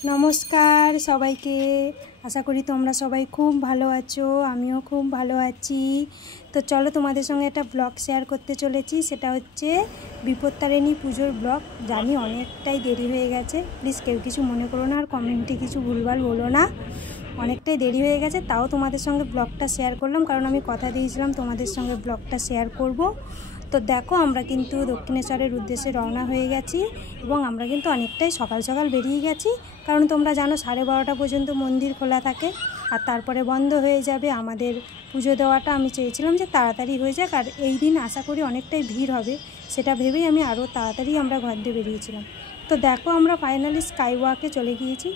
नमस्कार सबाइके आशा करी तोमरा सबाई खूब भालो आछो आमिओ खूब भालो आछि। तो चलो तुम्हादेर संगे एक ब्लग शेयर करते चलेछि सेटा होच्छे विपत्तारिणी पुजोर ब्लग। जानी अनेकटाई देरी हो गेछे, प्लिज केउ किछु मने करो ना और कमेंटे किछु भूलभाल बोलो ना। अनेकटाई देरी हो गेछे ताओ तुम्हादेर संगे ब्लगटा शेयर करलाम, कारण आमी कथा दिएछिलाम तुम्हादेर संगे ब्लगटा शेयर करब। तो देखो आमरा किन्तु दक्षिणेश्वरेर उद्देश्ये रওনা হয়ে গেছি এবং আমরা কিন্তু অনেকটাই সকাল সকাল বেরিয়ে গেছি, কারণ তোমরা জানো 12:30 পর্যন্ত মন্দির খোলা থাকে আর তারপরে বন্ধ হয়ে যাবে। আমাদের পুজো দেওয়াটা আমি চেয়েছিলাম যে তাড়াতাড়ি হয়ে যাক, আর এই দিন আশা করি অনেকটাই ভিড় হবে সেটা ভেবেই আমি আরও তাড়াতাড়ি আমরা ঘর দিয়ে বেরিয়েছিলাম। তো দেখো আমরা ফাইনালি স্কাই ওয়াকে চলে গিয়েছি।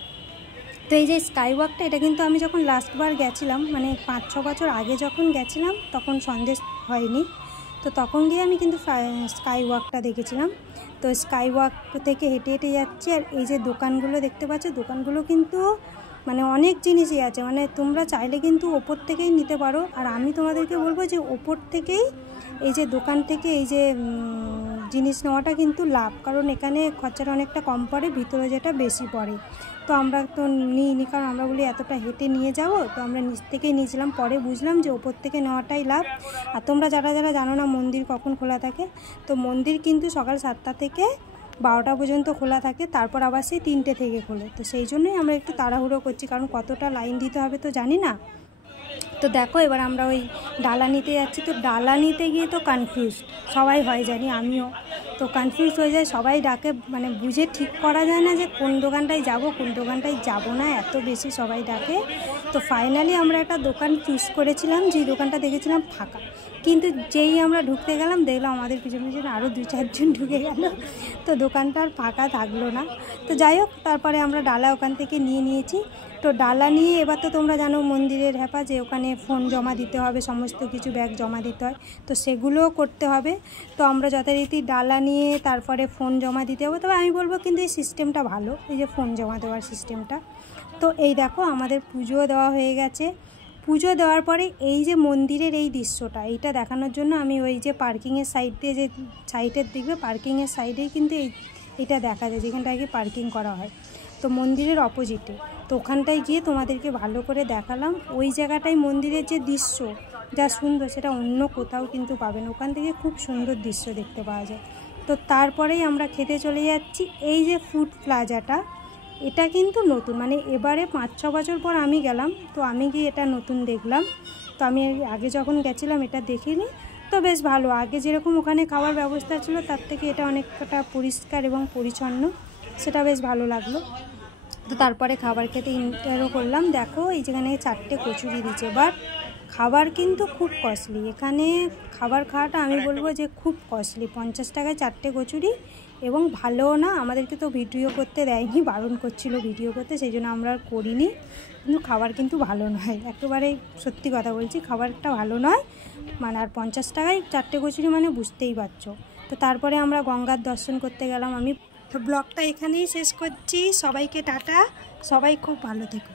তো এই যে স্কাই ওয়াকটা এটা কিন্তু আমি যখন লাস্টবার গেছিলাম, মানে 5-6 বছর আগে যখন গেছিলাম তখন সন্দেশ হয়নি, তো তখন গিয়ে আমি কিন্তু স্কাই ওয়াকটা দেখেছিলাম। তো স্কাই ওয়াক থেকে হেঁটে হেঁটে যাচ্ছি, আর এই যে দোকানগুলো দেখতে পাচ্ছ, দোকানগুলো কিন্তু মানে অনেক জিনিসই আছে, মানে তোমরা চাইলে কিন্তু ওপর থেকেই নিতে পারো। আর আমি তোমাদেরকে বলবো যে ওপর থেকেই এই যে দোকান থেকে এই যে জিনিস নেওয়াটা কিন্তু লাভ, কারণ এখানে খরচাটা অনেকটা কম পড়ে, ভিতরে যেটা বেশি পড়ে। তো আমরা তো নিইনি, কারণ আমরা বলি এতটা হেঁটে নিয়ে যাব, তো আমরা নিচ থেকেই নিয়েছিলাম। পরে বুঝলাম যে ওপর থেকে নেওয়াটাই লাভ। আর তোমরা যারা যারা জানো না মন্দির কখন খোলা থাকে, তো মন্দির কিন্তু সকাল 7টা থেকে 12টা পর্যন্ত খোলা থাকে, তারপর আবার সেই 3টে থেকে খোলে। তো সেই জন্যই আমরা একটু তাড়াহুড়ো করছি, কারণ কতটা লাইন দিতে হবে তো জানি না। তো দেখো এবার আমরা ওই ডালা নিতে যাচ্ছি। তো ডালা নিতে গিয়ে তো কনফিউজ সবাই হয়, জানি আমিও। তো কনফিউজ হয়ে যায়, সবাই ডাকে, মানে বুঝে ঠিক করা যায় না যে কোন দোকানটায় যাব কোন দোকানটায় যাব না, এত বেশি সবাই ডাকে। তো ফাইনালি আমরা একটা দোকান চুজ করেছিলাম, যেই দোকানটা দেখেছিলাম ফাঁকা, কিন্তু যেই আমরা ঢুকতে গেলাম দেখলাম আমাদের পিছনে পিছনে আরও 2-4 জন ঢুকে গেল, তো দোকানটা আর ফাঁকা থাকলো না। তো যাই হোক, তারপরে আমরা ডালা ওখান থেকে নিয়েছি। তো ডালা নিয়ে এবার তো তোমরা জানো মন্দিরের হ্যাপা, যে ওখানে ফোন জমা দিতে হবে, সমস্ত কিছু ব্যাগ জমা দিতে হয়, তো সেগুলোও করতে হবে। তো আমরা যথারীতি ডালা নিয়ে তারপরে ফোন জমা দিতে হবে। তবে আমি বলবো কিন্তু এই সিস্টেমটা ভালো, এই যে ফোন জমা দেওয়ার সিস্টেমটা। তো এই দেখো আমাদের পুজো দেওয়া হয়ে গেছে। পুজো দেওয়ার পরে এই যে মন্দিরের এই দৃশ্যটা, এইটা দেখানোর জন্য আমি ওই যে পার্কিংয়ের সাইড দিয়ে, যে সাইডের দেখবে পার্কিংয়ের সাইডেই কিন্তু এইটা দেখা যায়, যেখানটা আগে পার্কিং করা হয়, তো মন্দিরের অপোজিটে। তো ওখানটায় গিয়ে তোমাদেরকে ভালো করে দেখালাম। ওই জায়গাটায় মন্দিরের যে দৃশ্য যা সুন্দর, সেটা অন্য কোথাও কিন্তু পাবেন, ওখান থেকে খুব সুন্দর দৃশ্য দেখতে পাওয়া যায়। তো তারপরেই আমরা খেতে চলে যাচ্ছি। এই যে ফুড প্লাজাটা, এটা কিন্তু নতুন, মানে এবারে 5-6 বছর পর আমি গেলাম, তো আমি গিয়ে এটা নতুন দেখলাম। তো আমি আগে যখন গেছিলাম এটা দেখিনি, তো বেশ ভালো। আগে যেরকম ওখানে খাওয়ার ব্যবস্থা ছিল তার থেকে এটা অনেকটা পরিষ্কার এবং পরিচ্ছন্ন, সেটা বেশ ভালো লাগলো। তো তারপরে খাবার খেতে ইন্টারও করলাম। দেখো এই যেখানে 4টে কচুরি দিচ্ছে, বাট খাবার কিন্তু খুব কস্টলি। এখানে খাবার খাওয়াটা আমি বলবো যে খুব কস্টলি, 50 টাকায় 4টে কচুরি, এবং ভালোও না। আমাদেরকে তো ভিডিও করতে দেয়নি, বারণ করছিল ভিডিও করতে, সেই জন্য আমরা আর করিনি। কিন্তু খাবার কিন্তু ভালো নয়, একেবারে সত্যি কথা বলছি, খাবারটা ভালো নয়। মানে আর 50 টাকায় 4টে কচুরি, মানে বুঝতেই পারছো। তো তারপরে আমরা গঙ্গার দর্শন করতে গেলাম। আমি ব্লগটা এখানেই শেষ করছি। সবাইকে টাটা, সবাই খুব ভালো থেকো।